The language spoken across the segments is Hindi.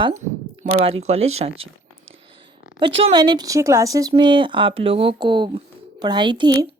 विभाग, मरवारी कॉलेज, रांची। बच्चों, मैंने पिछले क्लासेस में आप लोगों को पढ़ाई थी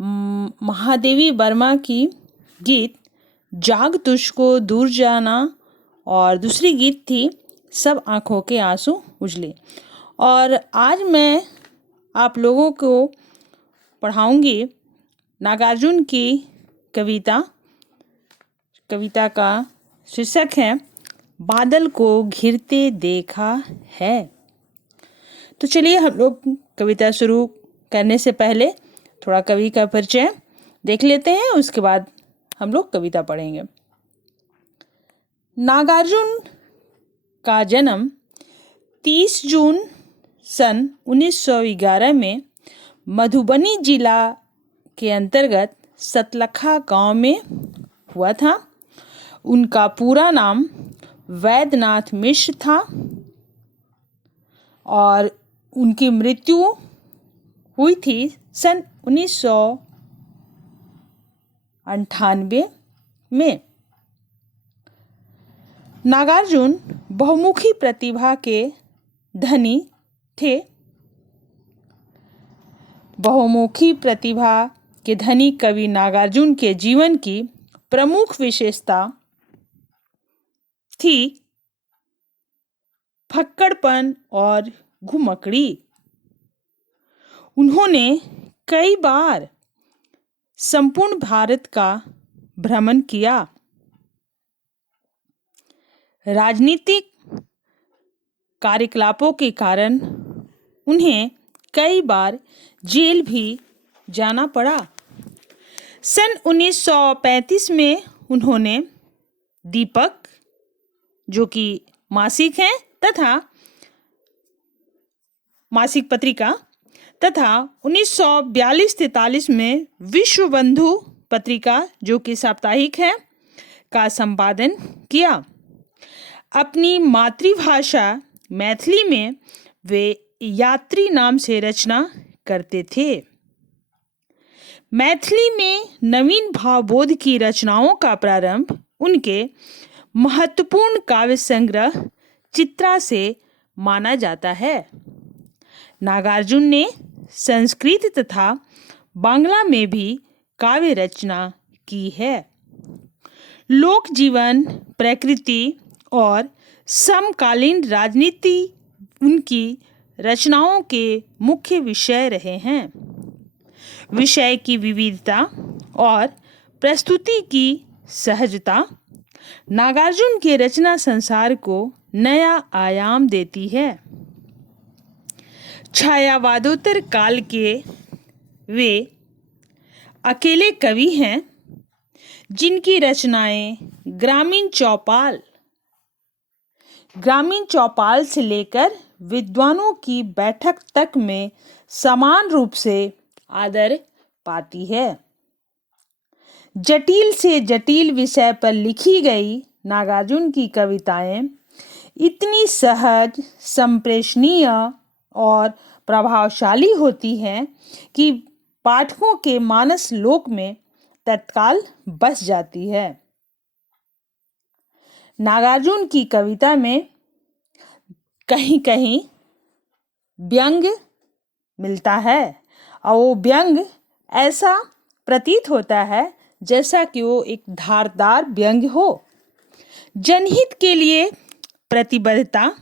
महादेवी वर्मा की गीत जाग तुझको दूर जाना, और दूसरी गीत थी सब आँखों के आंसू उजले। और आज मैं आप लोगों को पढ़ाऊंगी नागार्जुन की कविता का शीर्षक है बादल को घिरते देखा है। तो चलिए हम लोग कविता शुरू करने से पहले थोड़ा कवि का परिचय देख लेते हैं, उसके बाद हम लोग कविता पढ़ेंगे। नागार्जुन का जन्म 30 जून सन 1911 में मधुबनी जिला के अंतर्गत सतलखा गांव में हुआ था। उनका पूरा नाम वैद्यनाथ मिश्र था और उनकी मृत्यु हुई थी सन 1998 में। नागार्जुन बहुमुखी प्रतिभा के धनी थे। बहुमुखी प्रतिभा के धनी कवि नागार्जुन के जीवन की प्रमुख विशेषता थी फक्कड़पन और घुमकड़ी। उन्होंने कई बार संपूर्ण भारत का भ्रमण किया। राजनीतिक कार्यकलापों के कारण उन्हें कई बार जेल भी जाना पड़ा। सन 1935 में उन्होंने दीपक, जो कि मासिक है तथा मासिक पत्रिका, तथा 1942-43 में विश्व बंधु पत्रिका, जो कि साप्ताहिक है, का संपादन किया। अपनी मातृभाषा मैथिली में वे यात्री नाम से रचना करते थे। मैथिली में नवीन भावबोध की रचनाओं का प्रारंभ उनके महत्वपूर्ण काव्य संग्रह चित्रा से माना जाता है। नागार्जुन ने संस्कृत तथा बांग्ला में भी काव्य रचना की है। लोक जीवन, प्रकृति और समकालीन राजनीति उनकी रचनाओं के मुख्य विषय रहे हैं। विषय की विविधता और प्रस्तुति की सहजता नागार्जुन के रचना संसार को नया आयाम देती है। छायावादोत्तर काल के वे अकेले कवि हैं जिनकी रचनाएं ग्रामीण चौपाल से लेकर विद्वानों की बैठक तक में समान रूप से आदर पाती है। जटिल से जटिल विषय पर लिखी गई नागार्जुन की कविताएं इतनी सहज, संप्रेषणीय और प्रभावशाली होती हैं कि पाठकों के मानस लोक में तत्काल बस जाती है। नागार्जुन की कविता में कहीं कहीं व्यंग मिलता है और वो व्यंग ऐसा प्रतीत होता है जैसा कि वो एक धारदार व्यंग हो। जनहित के लिए प्रतिबद्धता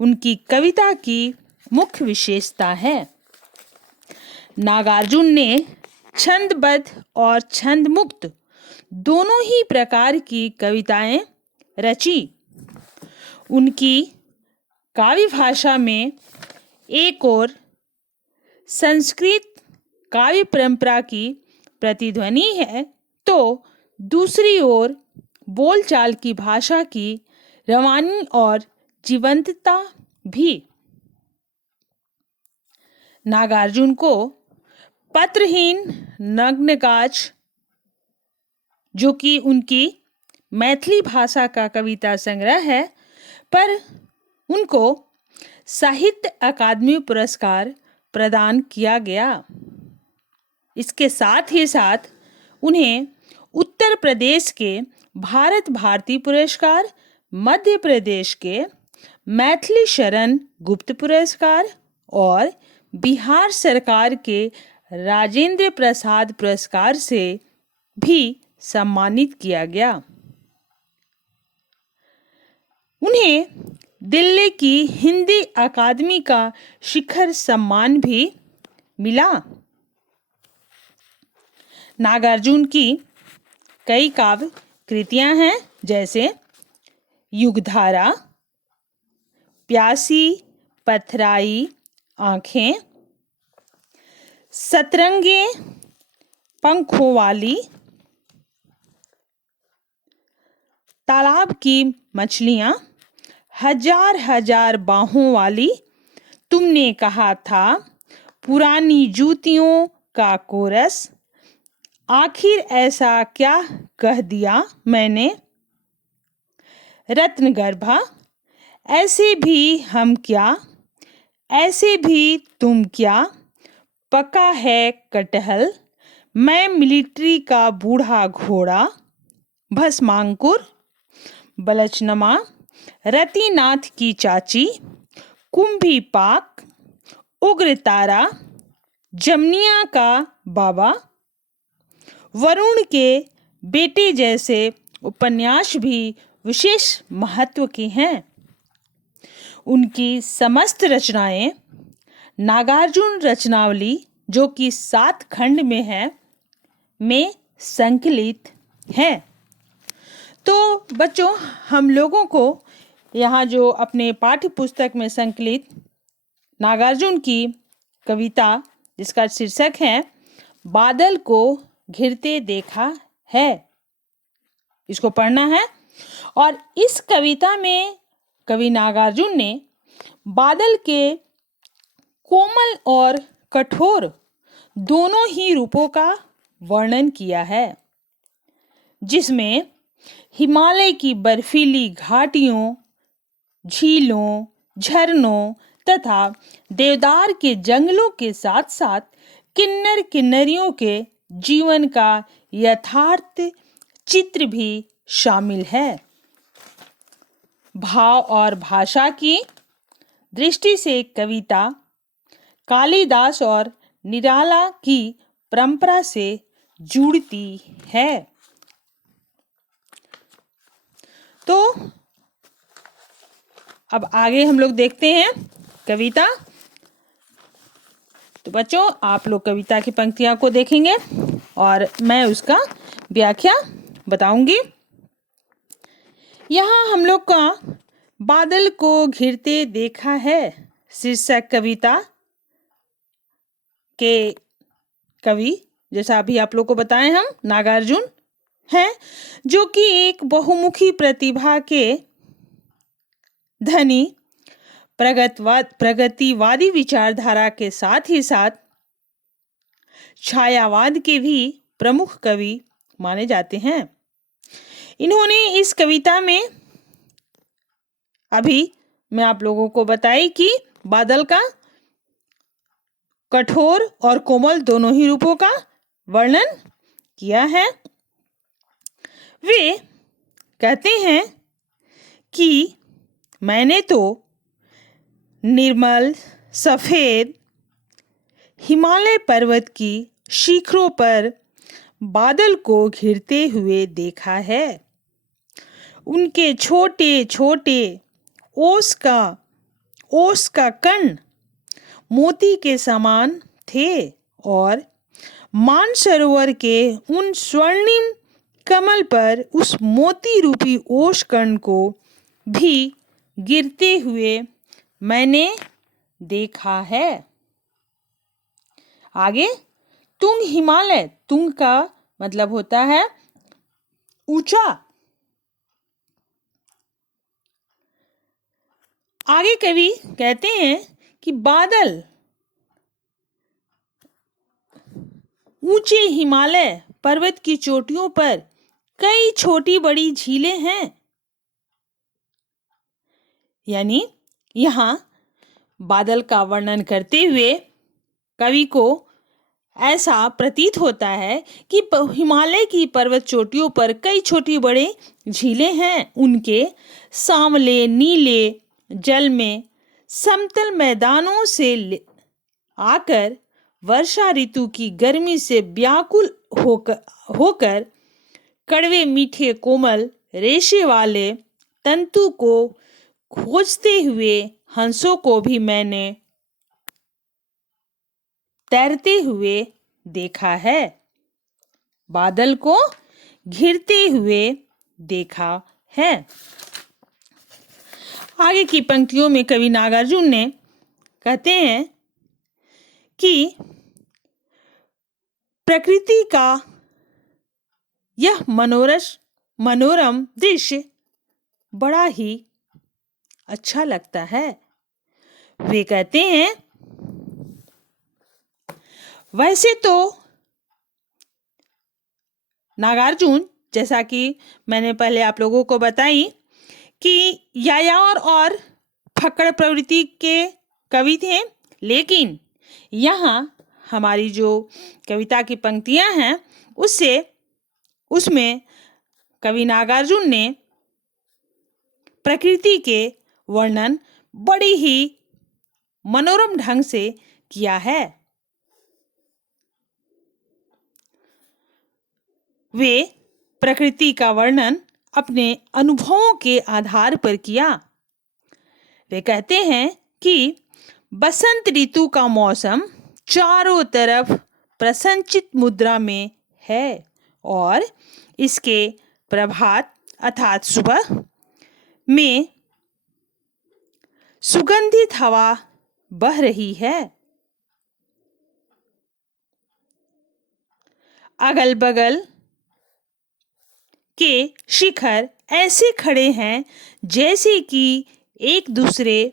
उनकी कविता की मुख्य विशेषता है। नागार्जुन ने छंदबद्ध और छंदमुक्त दोनों ही प्रकार की कविताएं रची। उनकी काव्य भाषा में एक ओर संस्कृत काव्य परंपरा की प्रतिध्वनि है तो दूसरी ओर बोलचाल की भाषा की रवानी और जीवंतता भी। नागार्जुन को पत्रहीन नग्नगाछ, जो कि उनकी मैथिली भाषा का कविता संग्रह है, पर उनको साहित्य अकादमी पुरस्कार प्रदान किया गया। इसके साथ ही साथ उन्हें उत्तर प्रदेश के भारत भारती पुरस्कार, मध्य प्रदेश के मैथिली शरण गुप्त पुरस्कार और बिहार सरकार के राजेंद्र प्रसाद पुरस्कार से भी सम्मानित किया गया। उन्हें दिल्ली की हिंदी अकादमी का शिखर सम्मान भी मिला। नागार्जुन की कई काव्य कृतियां हैं, जैसे युगधारा, प्यासी पथराई आंखें, सतरंगे पंखों वाली, तालाब की मछलियां, हजार हजार बाहों वाली, तुमने कहा था, पुरानी जूतियों का कोरस, आखिर ऐसा क्या कह दिया मैंने, रत्नगर्भा, ऐसे भी हम क्या, ऐसे भी तुम क्या, पका है कटहल, मैं मिलिट्री का बूढ़ा घोड़ा, भस्मांकुर, बलचनमा, रतिनाथ की चाची, कुंभी पाक, उग्र तारा, जमनिया का बाबा, वरुण के बेटे जैसे उपन्यास भी विशेष महत्व के हैं। उनकी समस्त रचनाएं नागार्जुन रचनावली, जो कि 7 खंड में है, में संकलित है। तो बच्चों, हम लोगों को यहाँ जो अपने पाठ्य पुस्तक में संकलित नागार्जुन की कविता, जिसका शीर्षक है बादल को घिरते देखा है, इसको पढ़ना है। और इस कविता में कवि नागार्जुन ने बादल के कोमल और कठोर दोनों ही रूपों का वर्णन किया है, जिसमें हिमालय की बर्फीली घाटियों, झीलों, झरनों तथा देवदार के जंगलों के साथ साथ किन्नर किन्नरियों के जीवन का यथार्थ चित्र भी शामिल है। भाव और भाषा की दृष्टि से कविता कालिदास और निराला की परंपरा से जुड़ती है। तो अब आगे हम लोग देखते हैं कविता। तो बच्चों, आप लोग कविता की पंक्तियों को देखेंगे और मैं उसका व्याख्या बताऊंगी। यहाँ हम लोग का बादल को घिरते देखा है शीर्षक कविता के कवि, जैसा अभी आप लोग को बताए, हम नागार्जुन हैं, जो कि एक बहुमुखी प्रतिभा के धनी, प्रगतिवादी विचारधारा के साथ ही साथ छायावाद के भी प्रमुख कवि माने जाते हैं। इन्होंने इस कविता में, अभी मैं आप लोगों को बताई कि बादल का कठोर और कोमल दोनों ही रूपों का वर्णन किया है। वे कहते हैं कि मैंने तो निर्मल सफेद हिमालय पर्वत की शिखरों पर बादल को घिरते हुए देखा है। उनके छोटे छोटे ओस का कण मोती के समान थे और मानसरोवर के उन स्वर्णिम कमल पर उस मोती रूपी ओस कण को भी गिरते हुए मैंने देखा है। आगे, तुंग हिमालय, तुंग का मतलब होता है ऊंचा। आगे कवि कहते हैं कि बादल ऊंचे हिमालय पर्वत की चोटियों पर कई छोटी बड़ी झीलें हैं। यानी यहाँ बादल का वर्णन करते हुए कवि को ऐसा प्रतीत होता है कि हिमालय की पर्वत चोटियों पर कई छोटी बड़े झीलें हैं। उनके सांवले नीले जल में समतल मैदानों से आकर वर्षा ऋतु की गर्मी से व्याकुल होकर कड़वे मीठे कोमल रेशे वाले तंतु को खोजते हुए हंसों को भी मैंने तैरते हुए देखा है, बादल को घिरते हुए देखा है। आगे की पंक्तियों में कवि नागार्जुन ने कहते हैं कि प्रकृति का यह मनोरम दृश्य बड़ा ही अच्छा लगता है। वे कहते हैं, वैसे तो नागार्जुन, जैसा कि मैंने पहले आप लोगों को बताई कि यायावर और फक्कड़ प्रवृत्ति के कवि थे, लेकिन यहाँ हमारी जो कविता की पंक्तियां हैं उसमें कवि नागार्जुन ने प्रकृति के वर्णन बड़ी ही मनोरम ढंग से किया है। वे प्रकृति का वर्णन अपने अनुभवों के आधार पर किया। वे कहते हैं कि बसंत ऋतु का मौसम चारों तरफ प्रसन्नचित मुद्रा में है और इसके प्रभात अर्थात सुबह में सुगंधित हवा बह रही है। अगल बगल के शिखर ऐसे खड़े हैं जैसे कि एक दूसरे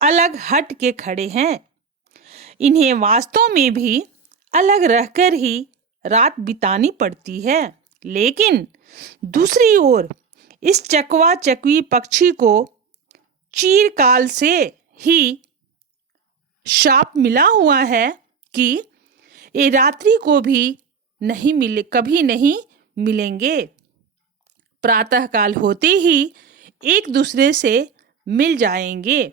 अलग हट के खड़े हैं। इन्हें वास्तव में भी अलग रहकर ही रात बितानी पड़ती है, लेकिन दूसरी ओर इस चकवा चकवी पक्षी को चिरकाल से ही शाप मिला हुआ है कि ये रात्रि को भी कभी नहीं मिलेंगे। प्रातःकाल होते ही एक दूसरे से मिल जाएंगे।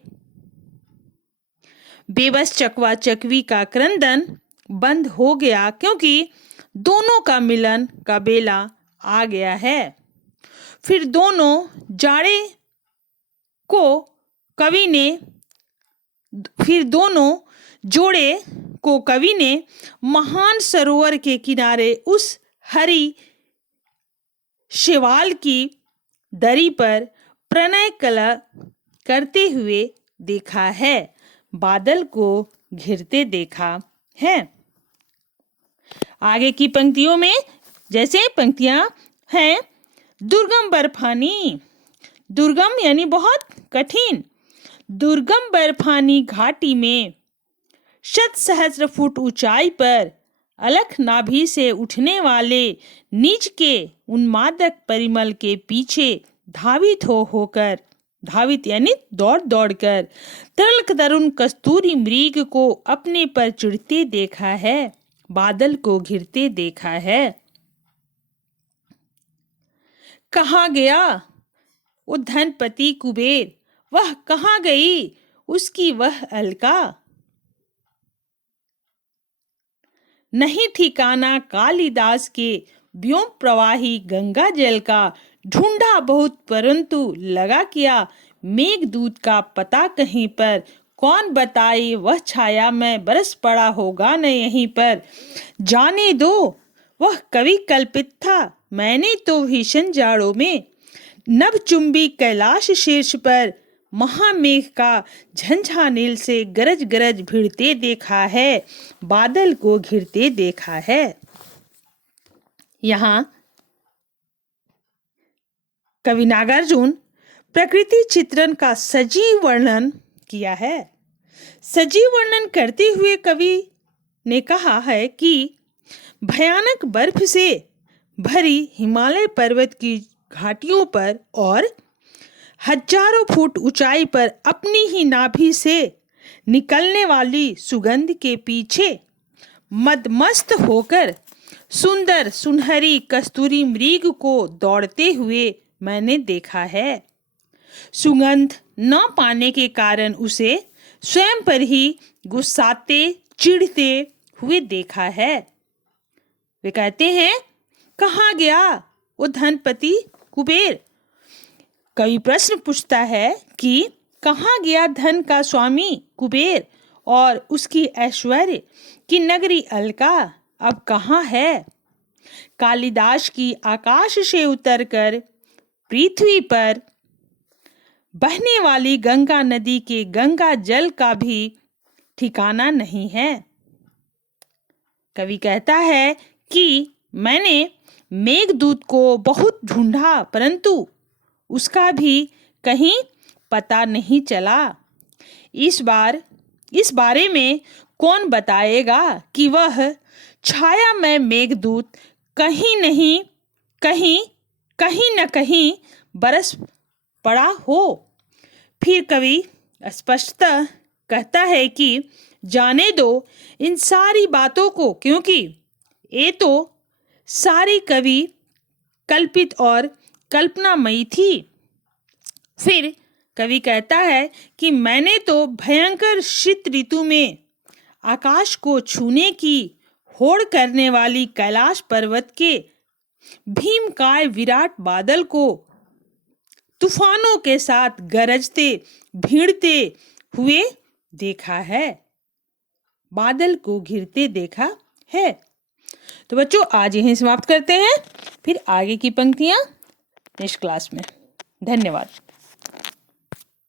बेबस चकवा चकवी का क्रंदन बंद हो गया क्योंकि दोनों का मिलन का बेला आ गया है। फिर दोनों जोड़े को कवि ने महान सरोवर के किनारे उस हरी शैवाल की दरी पर प्रणय कला करते हुए देखा है, बादल को घिरते देखा है। आगे की पंक्तियों में जैसे पंक्तियां हैं, दुर्गम बर्फानी, दुर्गम यानी बहुत कठिन, दुर्गम बर्फानी घाटी में शत सहस्र फुट ऊंचाई पर अलख नाभि से उठने वाले नीच के उन्मादक परिमल के पीछे धावित यानी दौड़ कर तल्ख तरुण कस्तूरी मृग को अपने पर चिढ़ते देखा है, बादल को घिरते देखा है। कहाँ गया वो धनपति कुबेर, वह कहाँ गई उसकी वह अलका, नहीं ठिकाना कालिदास के व्योम प्रवाही गंगा जल का, ढूंढा बहुत परंतु लगा क्या, मेघदूत का पता कहीं पर, कौन बताए वह छाया में बरस पड़ा होगा न यहीं पर, जाने दो वह कवि कल्पित था, मैंने तो भीषण जाड़ों में नभचुंबी कैलाश शीर्ष पर महामेघ का झंझा नील से गरज गरज भिड़ते देखा है, बादल को घिरते देखा है। यहाँ कवि नागार्जुन प्रकृति चित्रण का सजीव वर्णन किया है। सजीव वर्णन करते हुए कवि ने कहा है कि भयानक बर्फ से भरी हिमालय पर्वत की घाटियों पर और हजारों फुट ऊंचाई पर अपनी ही नाभि से निकलने वाली सुगंध के पीछे मदमस्त होकर सुंदर सुनहरी कस्तूरी मृग को दौड़ते हुए मैंने देखा है। सुगंध न पाने के कारण उसे स्वयं पर ही गुस्साते चिढ़ते हुए देखा है। वे कहते हैं, कहाँ गया वो धनपति कुबेर? कवि प्रश्न पूछता है कि कहाँ गया धन का स्वामी कुबेर और उसकी ऐश्वर्य की नगरी अलका अब कहाँ है? कालिदास की आकाश से उतरकर पृथ्वी पर बहने वाली गंगा नदी के गंगा जल का भी ठिकाना नहीं है। कवि कहता है कि मैंने मेघदूत को बहुत ढूंढा परंतु उसका भी कहीं पता नहीं चला। इस बारे में कौन बताएगा कि वह छायामय मेघदूत कहीं न कहीं बरस पड़ा हो। फिर कवि स्पष्टतः कहता है कि जाने दो इन सारी बातों को, क्योंकि ये तो सारी कवि कल्पित और कल्पनामयी थी। फिर कवि कहता है कि मैंने तो भयंकर शीत ऋतु में आकाश को छूने की होड़ करने वाली कैलाश पर्वत के भीमकाय विराट बादल को तूफानों के साथ गरजते भीड़ते हुए देखा है, बादल को घिरते देखा है। तो बच्चों, आज यहीं समाप्त करते हैं, फिर आगे की पंक्तियां नेक्स्ट क्लास में। धन्यवाद।